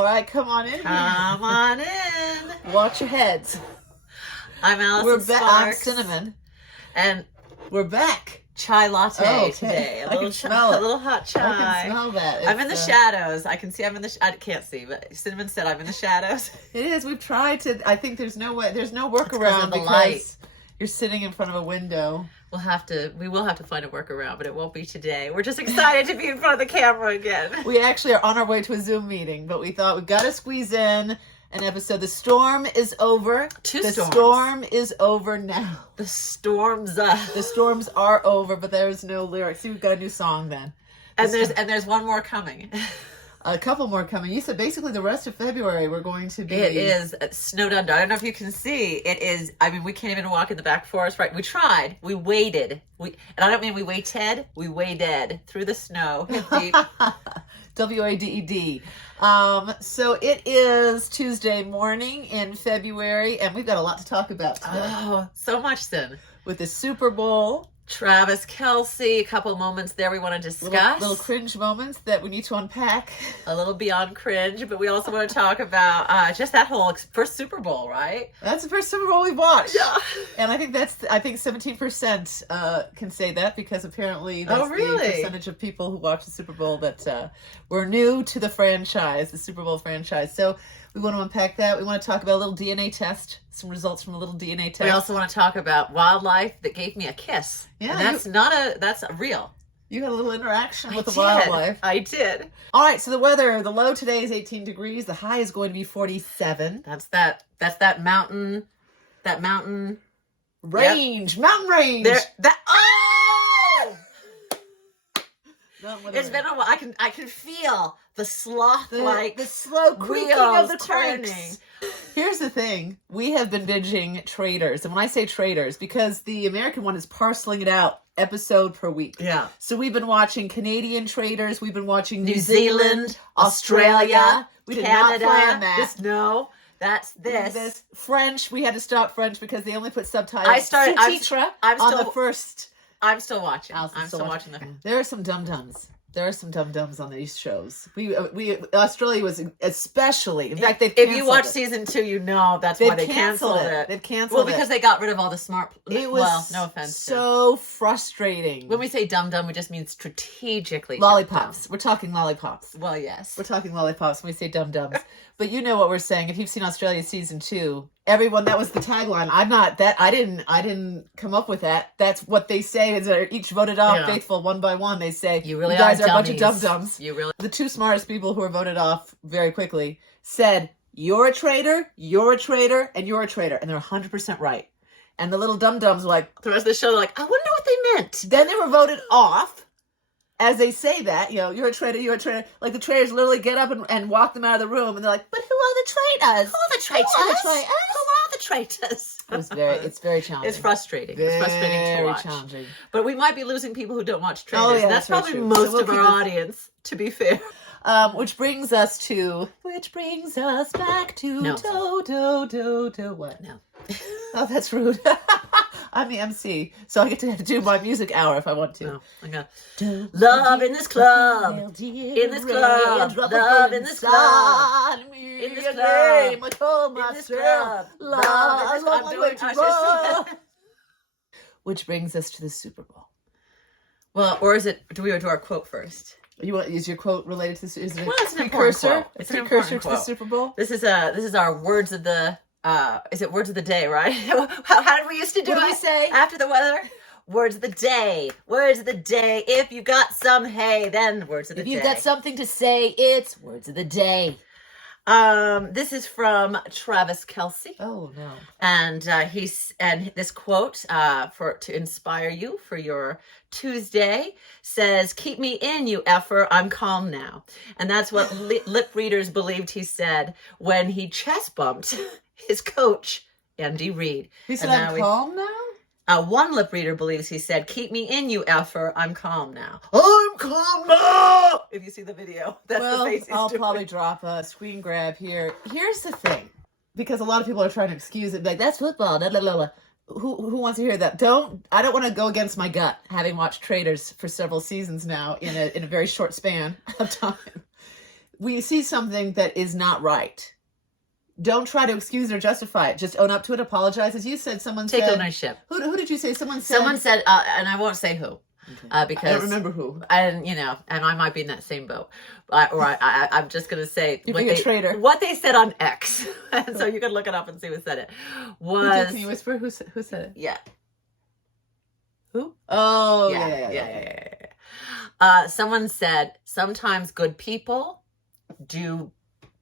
All right, come on in. Come on in. Watch your heads. I'm Allison We're back. I'm Sparks. Cinnamon. And we're back. Chai latte Okay. today. I can smell it. A little hot chai. I can smell that. I'm in the shadows. I can see I'm in the I can't see, but Cinnamon said I'm in the shadows. It is. We've tried to. I think there's no way. There's no It's 'cause workaround of the because light. you're sitting in front of a window. We will have to find a workaround, but it won't be today. We're just excited to be in front of the camera again. We actually are on our way to a Zoom meeting, but we thought we got to squeeze in an episode. The storm is over. The storm is over now. The storms. The storms are over, but there's no lyrics. See, we've got a new song then. And there's one more coming. A couple more coming. You said basically the rest of February we're going to be... It is snowed under. I don't know if you can see. It is, I mean, we can't even walk in the back forest, right? We tried. We waded. And I don't mean we waited. We waded through the snow. Hip deep. W-A-D-E-D. So it is Tuesday morning in February, and we've got a lot to talk about today. Oh, so much then. With the Super Bowl. Travis Kelce, a couple moments there we want to discuss. Little cringe moments that we need to unpack. A little beyond cringe, but we also want to talk about just that whole first Super Bowl, right? That's the first Super Bowl we've watched. Yeah. And I think 17% can say that because apparently that's the percentage of people who watch the Super Bowl that were new to the franchise, the Super Bowl franchise. So we want to unpack that. We want to talk about a little DNA test, some results from a little DNA test. We also want to talk about wildlife that gave me a kiss. Yeah. And that's real. You had a little interaction with the wildlife. I did. All right, so the weather, the low today is 18 degrees. The high is going to be 47. That's that mountain range. Yep. Mountain range. It's been a while. I can feel the sloth-like the slow creaking of the turning. cranks. Here's the thing. We have been binging Traitors. And when I say Traitors, because the American one is parceling it out episode per week. Yeah. So we've been watching Canadian Traitors. We've been watching New Zealand, Australia, we did Canada. not plan that. That's this. French. We had to stop French because they only put subtitles. I'm still watching. I'm still watching them. There are some dum-dums. There are some dum-dums on these shows. Australia was especially, in fact, they've canceled If you watch it. season 2, you know that's why they canceled it. They've canceled it. Well, because they got rid of all the smart... It was no offense. so frustrating. When we say dum-dum, we just mean strategically. Lollipops. Dumb. We're talking lollipops. Well, yes. We're talking lollipops when we say dum-dums. But you know what we're saying. If you've seen Australia season 2, everyone, that was the tagline. I didn't come up with that. That's what they say is they're each voted off faithful one by one. They say, you guys are a bunch of dum-dums. The two smartest people who were voted off very quickly said, you're a traitor, and you're a traitor. And they're 100% right. And the little dum-dums were like, the rest of the show, they're like, I wouldn't know what they meant. Then they were voted off. As they say that, you're a traitor, you're a traitor. Like the traitors literally get up and walk them out of the room, and they're like, "But who are the traitors? Who are the traitors? It's very challenging. It's frustrating. It's frustrating to watch. Challenging. But we might be losing people who don't watch traitors. Oh, yeah, and that's probably true. most of our audience, to be fair. Which brings us back to what? No. Oh, that's rude. I'm the MC, so I get to do my music hour if I want to. No, I got love in this club, love in this club, love in this club, in this club, love. Which brings us to the Super Bowl. Well, or is it? Do we do our quote first? Is your quote related to? Is it it's a precursor? It's a precursor to the Super Bowl. This is our words of the. Is it words of the day, right? How did we used to do it? What did we say? After the weather? Words of the day. Words of the day. If you got some hay, then words of the day. If you've got something to say, it's words of the day. This is from Travis Kelce. Oh no! And this quote to inspire you for your Tuesday says, "Keep me in, you effer. I'm calm now." And that's what lip readers believed he said when he chest bumped his coach, Andy Reid. He said, "I'm calm now." One lip reader believes he said, "Keep me in, you effer. I'm calm now." I'm calm now. If you see the video, that's the face he's doing. I'll probably drop a screen grab here. Here's the thing, because a lot of people are trying to excuse it, like that's football. Blah, blah, blah, blah. Who wants to hear that? I don't want to go against my gut, having watched Traitors for several seasons now in a very short span of time. we see something that is not right, don't try to excuse or justify it. Just own up to it, apologize. As you said, someone Take said... ownership. Who did you say? Someone said... Someone said, and I won't say who. Okay. Because I don't remember who. And, and I might be in that same boat. I'm just going to say You're being a traitor. What they said on X. And so you can look it up and see who said it. Can you whisper? Who said it? Yeah. Who? Oh, yeah. Someone said, sometimes good people do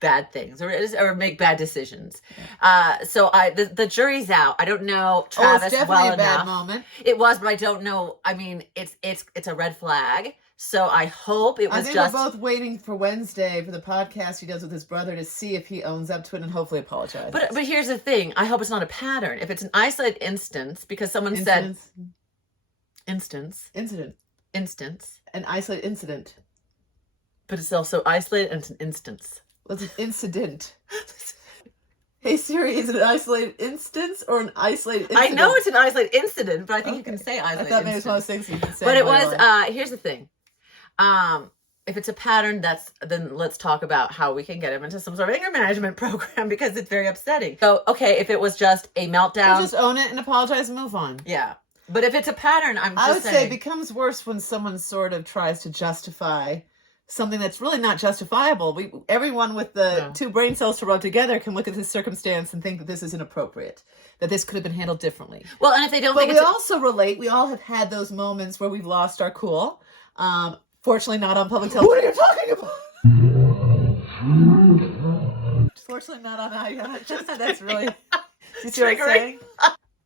bad things or make bad decisions. So the jury's out. I don't know Travis it's definitely well a bad enough. moment. It was, but I don't know. I mean, it's a red flag. So I hope it was I think we're both waiting for Wednesday for the podcast he does with his brother to see if he owns up to it and hopefully apologizes. But here's the thing. I hope it's not a pattern. If it's an isolated instance, because someone said instance. An isolated incident. But it's also isolated and it's an instance. Well, it's an incident. Hey Siri, is it an isolated instance or an isolated incident? I know it's an isolated incident, but I think you can say isolated I thought maybe it's one of those things you can say. But it was, here's the thing. If it's a pattern, then let's talk about how we can get him into some sort of anger management program because it's very upsetting. So, okay, if it was just a meltdown. You just own it and apologize and move on. Yeah. But if it's a pattern, I would say it becomes worse when someone sort of tries to justify something that's really not justifiable. Everyone with the two brain cells to rub together can look at this circumstance and think that this is inappropriate, that this could have been handled differently. Well, and if they don't but we also relate, we all have had those moments where we've lost our cool. Fortunately not on public television. What are you talking about? Fortunately not on ION. That's really... You see what I'm saying?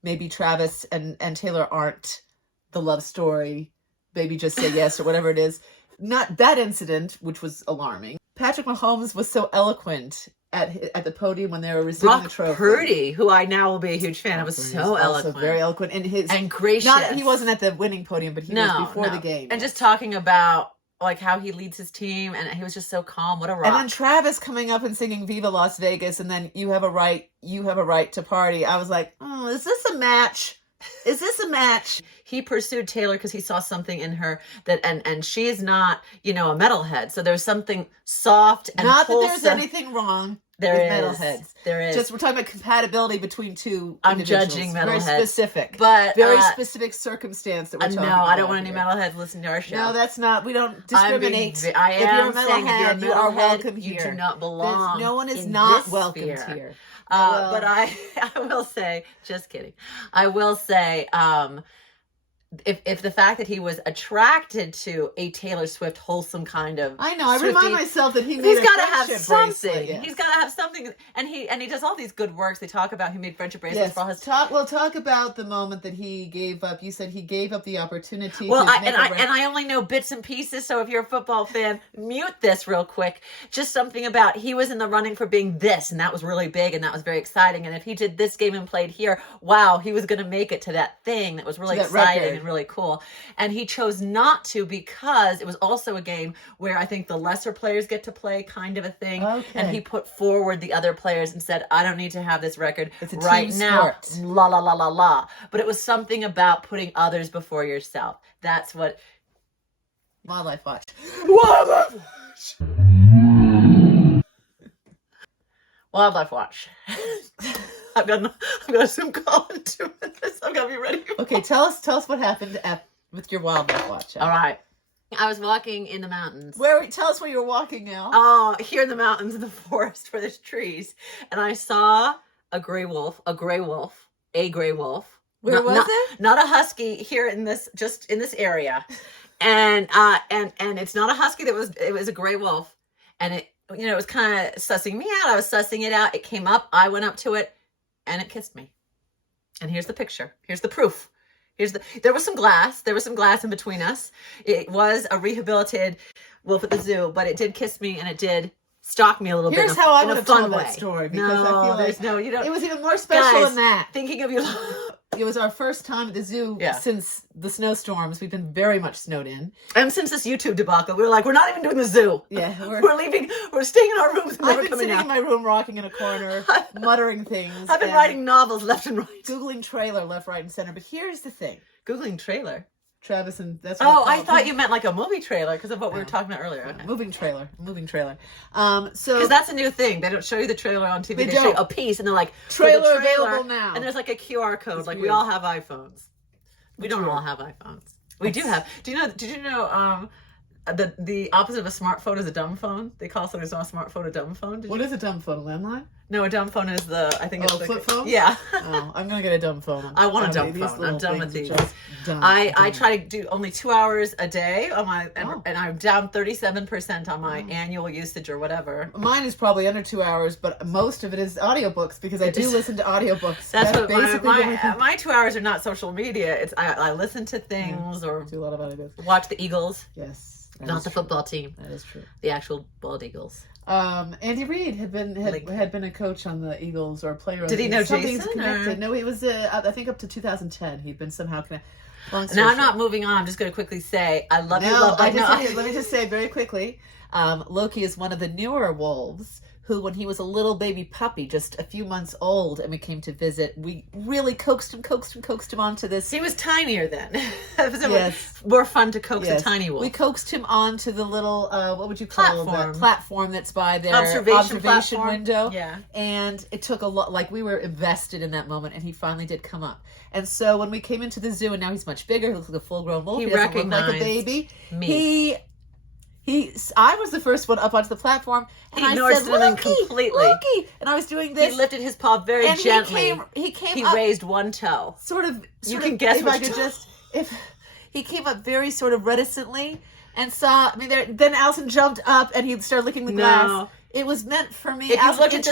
Maybe Travis and Taylor aren't the love story. Maybe just say yes or whatever it is. Not that incident, which was alarming. Patrick Mahomes was so eloquent at the podium when they were receiving the trophy. Purdy, who I now will be a huge fan of, was so eloquent. Very eloquent. And gracious. He wasn't at the winning podium, but he was before the game. And just talking about like how he leads his team, and he was just so calm. What a rock. And then Travis coming up and singing Viva Las Vegas, and then you have a right to party. I was like, is this a match? Is this a match? He pursued Taylor because he saw something in her that, and she is not, a metalhead. So there's something soft and not wholesome. That there's anything wrong with metalheads. There is. Just we're talking about compatibility between two individuals. Judging metalheads. Very specific. But very specific circumstance that we're talking about. No, I don't want any metalheads listening to our show. No, that's not. We don't discriminate. I am if you're a metalhead, you are welcome here. You do not belong. No one is not welcome here. But I will say, just kidding. I will say, if the fact that he was attracted to a Taylor Swift wholesome kind of I know. I remind myself that he's got to have something. Bracelet, yes. He's got to have something, and he does all these good works. They talk about he made friendship bracelets for all his. We'll talk about the moment that he gave up. You said he gave up the opportunity. Well, I only know bits and pieces. So if you're a football fan, mute this real quick. Just something about he was in the running for being this, and that was really big, and that was very exciting. And if he did this game and played here, wow, he was going to make it to that thing that was really exciting and really cool. And he chose not to because it was also a game where I think the lesser players get to play, kind of a thing. Okay. And he put forward the other players and said, I don't need to have this record it's right now. La, la, la, la, la. But it was something about putting others before yourself. That's what... Wildlife Watch. Wildlife Watch. I've got a Zoom call in 2 minutes. I've got to be ready. Okay, tell us what happened with your Wildlife Watch. All right. I was walking in the mountains. Tell us where you're walking now. Oh, here in the mountains in the forest where there's trees. And I saw a gray wolf. Where was it? Not a husky here just in this area. And it's not a husky it was a gray wolf. And it was kind of sussing me out. I was sussing it out. It came up. I went up to it and it kissed me. And here's the picture. Here's the proof. There was some glass in between us. It was a rehabilitated wolf at the zoo, but it did kiss me and it did stalk me a little bit. Here's how I would have told way. That story because I feel like you don't. It was even more special than that. Thinking of you. It was our first time at the zoo since the snowstorms. We've been very much snowed in. And since this YouTube debacle, we were like, we're not even doing the zoo. Yeah. We're leaving. We're staying in our rooms and never coming out. I've been sitting in my room rocking in a corner, muttering things. I've been writing novels left and right. Googling trailer left, right, and center. But here's the thing. Googling trailer? Travis and that's what Oh, I thought you meant like a movie trailer because of what we were talking about earlier. Okay. Moving trailer. So because that's a new thing. They don't show you the trailer on TV. They show you a piece, and they're like trailer available now. And there's like a QR code. It's like weird. we all have iPhones. We don't all have iPhones. We do have. Did you know? The opposite of a smartphone is a dumb phone. They call something a smartphone a dumb phone. What is a dumb phone? A landline? No, a dumb phone is I think it's flip phone? Yeah. Oh, I'm gonna get a dumb phone. I want a dumb phone. I'm done with these. I try to do only 2 hours a day on my, and I'm down 37% on my annual usage or whatever. Mine is probably under 2 hours, but most of it is audiobooks because I do listen to audiobooks. That's what my 2 hours are not social media. It's I listen to things or do a lot of audiobooks. Watch the Eagles. Yes. Not the football team. That is true. The actual bald Eagles. Andy Reid had been a coach on the Eagles or a player. Did he know Something's Jason? Connected. No, he was. I think up to 2010, he'd been somehow connected. Now I'm not moving on. I'm just going to quickly say I love you. Let me just say very quickly. Loki is one of the newer wolves who, when he was a little baby puppy, just a few months old, and we came to visit, we really coaxed him onto this. He was tinier then. It was more fun to coax a tiny wolf. We coaxed him onto the little, what would you call platform. The platform that's by their observation window. Yeah. And it took a lot, like we were invested in that moment, and he finally did come up. And so when we came into the zoo, and now he's much bigger, he looks like a full-grown wolf. He doesn't look like a baby. Me. I was the first one up onto the platform, and I said, Loki! And I was doing this. He lifted his paw very gently. He came He up, raised one toe. You can guess which toe. If he came up very sort of reticently and saw, then Allison jumped up and he started licking the glass. It was meant for me. If you look at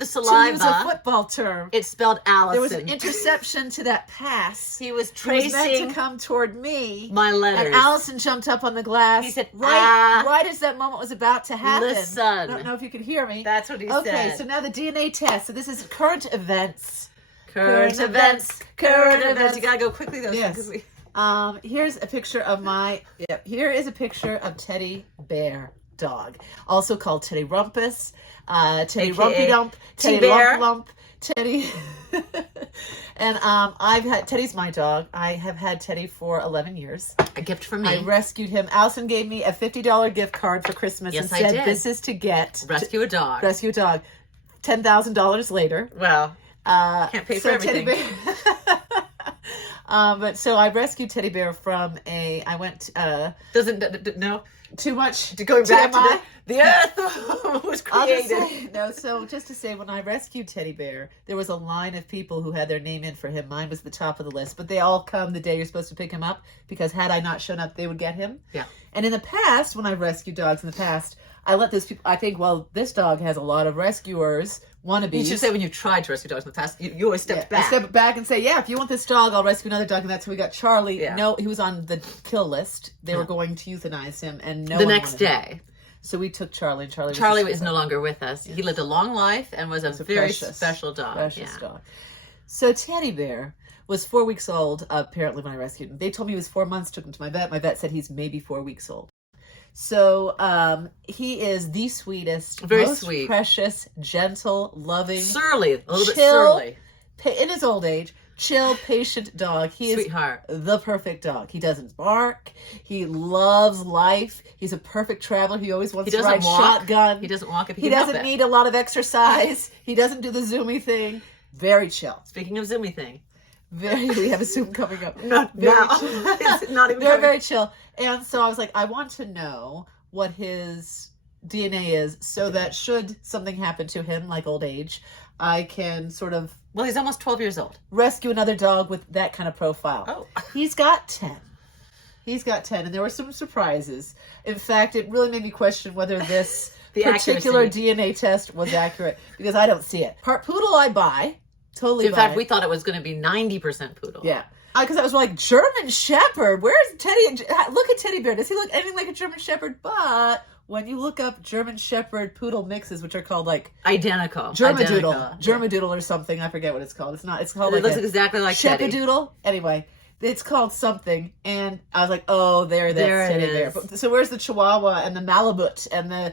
the saliva, to use a football term, it spelled Allison. There was an interception to that pass. He was tracing. He was meant to come toward me. My letters. And Allison jumped up on the glass. He said, right as that moment was about to happen. Listen. I don't know if you could hear me. That's what he said. Okay, so now the DNA test. So this is current events. Current events. You gotta go quickly though. Yes. Here's a picture of here is a picture of Teddy Bear Dog, also called Teddy Rumpus, Teddy Rumpy Dump, Teddy Lump Lump, Teddy. And Teddy's my dog. I have had Teddy for 11 years. A gift from me. I rescued him. Allison gave me a $50 gift card for Christmas and said, "This is to get rescue a dog." $10,000 later. Well, can't pay for everything. Teddy Bear. But so I rescued Teddy Bear from I went. No. Too much. Going back to the earth was created. Just to say, when I rescued Teddy Bear, there was a line of people who had their name in for him. Mine was the top of the list, but they all come the day you're supposed to pick him up because had I not shown up, they would get him. Yeah. And in the past, when I've rescued dogs in the past, I let those people. I think, well, this dog has a lot of rescuers. Wannabes. You should say when you tried to rescue dogs in the past, you always stepped back. I stepped back and say, if you want this dog, I'll rescue another dog. And that's how we got Charlie. Yeah. No, he was on the kill list. They were going to euthanize him. And the next day. So we took Charlie. And Charlie is no longer with us. Yes. He lived a long life and was a very special dog. Precious dog. So Teddy Bear was 4 weeks old, apparently, when I rescued him. They told me he was 4 months, took him to my vet. My vet said he's maybe 4 weeks old. So he is the sweetest, most sweet, precious, gentle, loving, surly, a little bit surly. In his old age, chill, patient dog. He is the perfect dog. He doesn't bark. He loves life. He's a perfect traveler. He always wants to ride shotgun. He doesn't walk if he doesn't need a lot of exercise. He doesn't do the zoomy thing. Very chill. Speaking of zoomy thing. We have a Zoom coming up. Not it's not even very chill. And so I was like, I want to know what his DNA is so that should something happen to him, like old age, I can sort of... Well, he's almost 12 years old. Rescue another dog with that kind of profile. Oh. He's got 10. And there were some surprises. In fact, it really made me question whether this particular DNA test was accurate because I don't see it. Part poodle I buy. Totally. In fact, we thought it was going to be 90% poodle. Yeah. Because I was like, German Shepherd? Where's Teddy? Look at Teddy Bear. Does he look anything like a German Shepherd? But when you look up German Shepherd poodle mixes, which are called like... Identical. Germadoodle or something. I forget what it's called. It's not. It's called it looks exactly like Teddy. Shepherdoodle. Anyway, it's called something. And I was like, oh, that's Teddy Bear. So where's the Chihuahua and the Malamute and the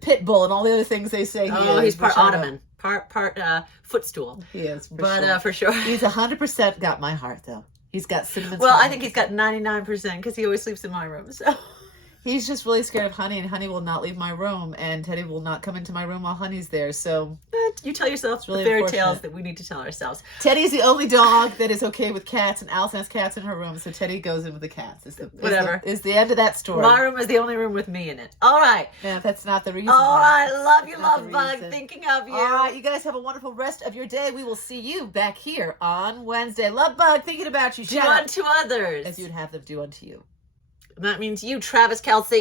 Pit Bull and all the other things they say he is? Oh, he's part Ottoman. Part footstool. He is, for sure. He's 100% got my heart, though. He's got cinnamon. Well, I think he's got 99% because he always sleeps in my room. So he's just really scared of Honey, and Honey will not leave my room, and Teddy will not come into my room while Honey's there. So you tell yourself really the fairy unfortunate. tales that we need to tell ourselves. Teddy's the only dog that is okay with cats, and Allison has cats in her room, so Teddy goes in with the cats. Is the end of that story. My room is the only room with me in it. All right. Yeah, that's not the reason. All right. Love you, Not the love bug. reason. Thinking of you. All right, you guys have a wonderful rest of your day. We will see you back here on Wednesday. Love bug, thinking about you. Do Shout out unto others as you'd have them do unto you. And that means you, Travis Kelsey.